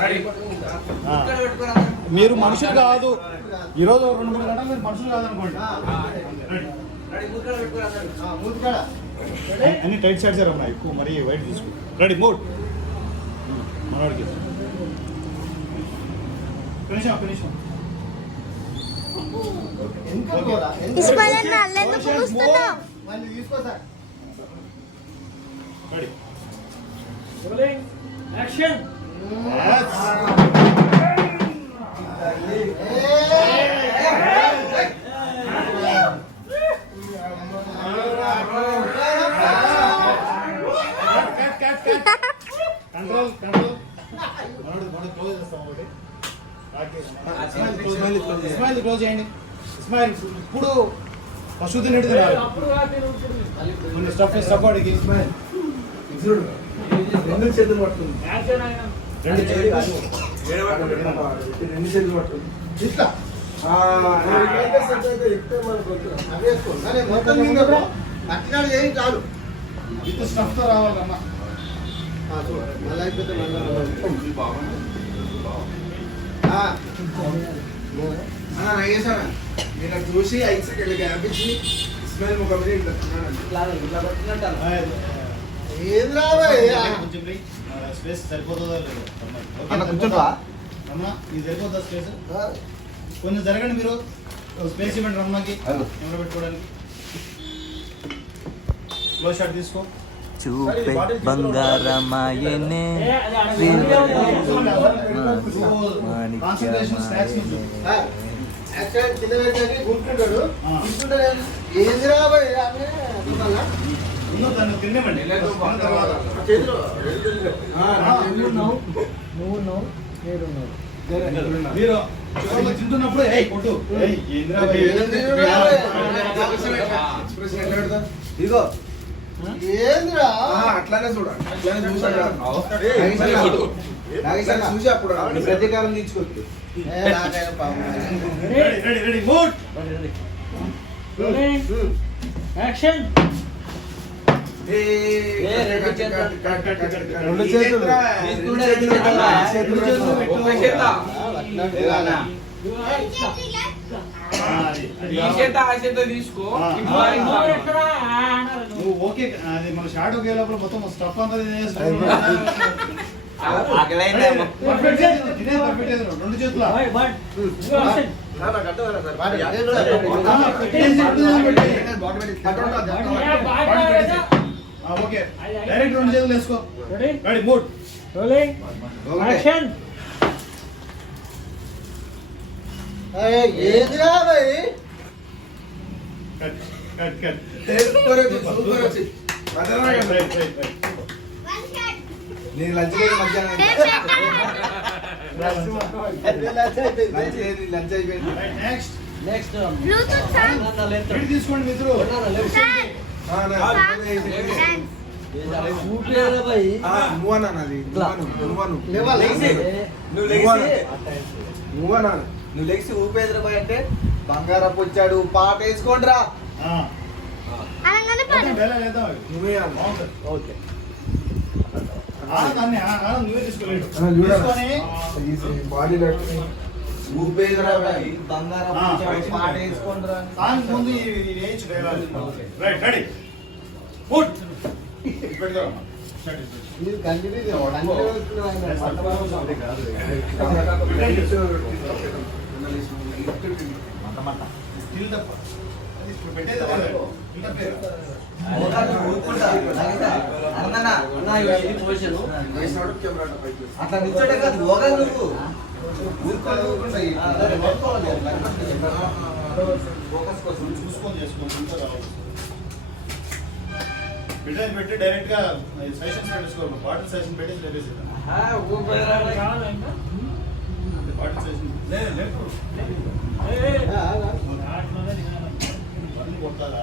ఆ. మీరు మనుషులు కాదు. ఈరోజు రెండు మూడు గంటలు మీరు మనుషులు కాదనుకోండి. రెడీ. అన్ని టైట్ సైడ్స్ అమ్మా ఎక్కువ మరి వైట్ తీసుకో. Ready mood. మనవాడికి కనీసం కనీసం రెడీ. యాక్షన్ కంట్రోల్ కంట్రోల్ మనోడు మనోడు క్లోజ్ చేస్తాం ఒకటి ఇస్మాయిల్ క్లోజ్ చేయండి ఇస్మాయిల్ ఇప్పుడు పశువు తిన్నట్టు తినాలి స్టఫ్ స్టఫ్ అడిగి ఇస్మాయిల్ రెండు చేతులు పడుతుంది రెండు చేతులు రెండు చేతులు పట్టుకుంది. ఇట్లా? అట్టినాడు ఏం చాలు విత్ స్టఫ్తో రావాలమ్మా మళ్ళీ అయిపోతే నాగేశాను నేను చూసి ఐదు సెకండ్లు గ్యాప్ ఇచ్చి ఇస్మాయిల్ ముఖం మీద ఇట్లా కొంచెం పోయి స్పేస్ సరిపోతుందో లేదో ఇది సరిపోతుందా స్పేస్ కొంచెం జరగండి మీరు స్పేస్ ఇవ్వండి రమ్మకి. కెమెరా పెట్టుకోవడానికి క్లోజ్ షాట్ తీసుకో చూపే బంగారమాయనే గుర్తుంటాడు ఏంది తను. నువ్వు మీరు తింటున్నప్పుడు కొట్టు? ఇదిగో ఏందిరా అట్లానే చూడండి అట్లానే చూసాడు చూసి అప్పుడు ప్రతీకారం తీర్చుకోవచ్చు ready ready ready mood action రెండు చేతులు. నువ్వు ఓకే అది మన షార్ట్ ఒకే లోపల మొత్తం స్టఫ్ అంతా రెండు చేతుల? బట్ ఓకే డైరెక్ట్ రెండు చేతులు వేసుకో ready ready mood rolling action ఏందిరా భయ్ కట్ కట్ కట్ సూపర్ వచ్చి సూపర్ వచ్చి రైట్ రైట్ రైట్ నేను లంచ్ లేదు మధ్యాహ్నం లంచ్ లేదు లంచ్ అయిపోయింది right next next Bluetooth song ఇటు తీసుకోండి మిత్రులు సాంగ్ ఆ, నా- సాంగ్ ఆ, నువ్వు అన్నా నాది నువ్వు అను, నువ్వు అను. నువ్వు నువ్వు అను. లేచి నువ్వు అన్నా నువ్వు లేచి ఊపేదిరా పోయి అంటే బంగారపు వచ్చాడు పాట అవి. నువ్వే ఓకే ఆ, సాంగ్ ముందు వేయచ్చు డైలాగ్ రైట్ రెడీ. మీరు కంటిన్యూ అట్లా నిల్చోటే కాదు నువ్వు. ఫోకస్ కోసం చూసుకొని చేసుకోండి పెట్టి డైరెక్ట్గా సెషన్స్ పెట్టేసుకోవాలి బాటిల్ సెషన్ పెట్టేసి లేపేసి బాటిల్ సెషన్ లేదు లేదు కొట్టాలా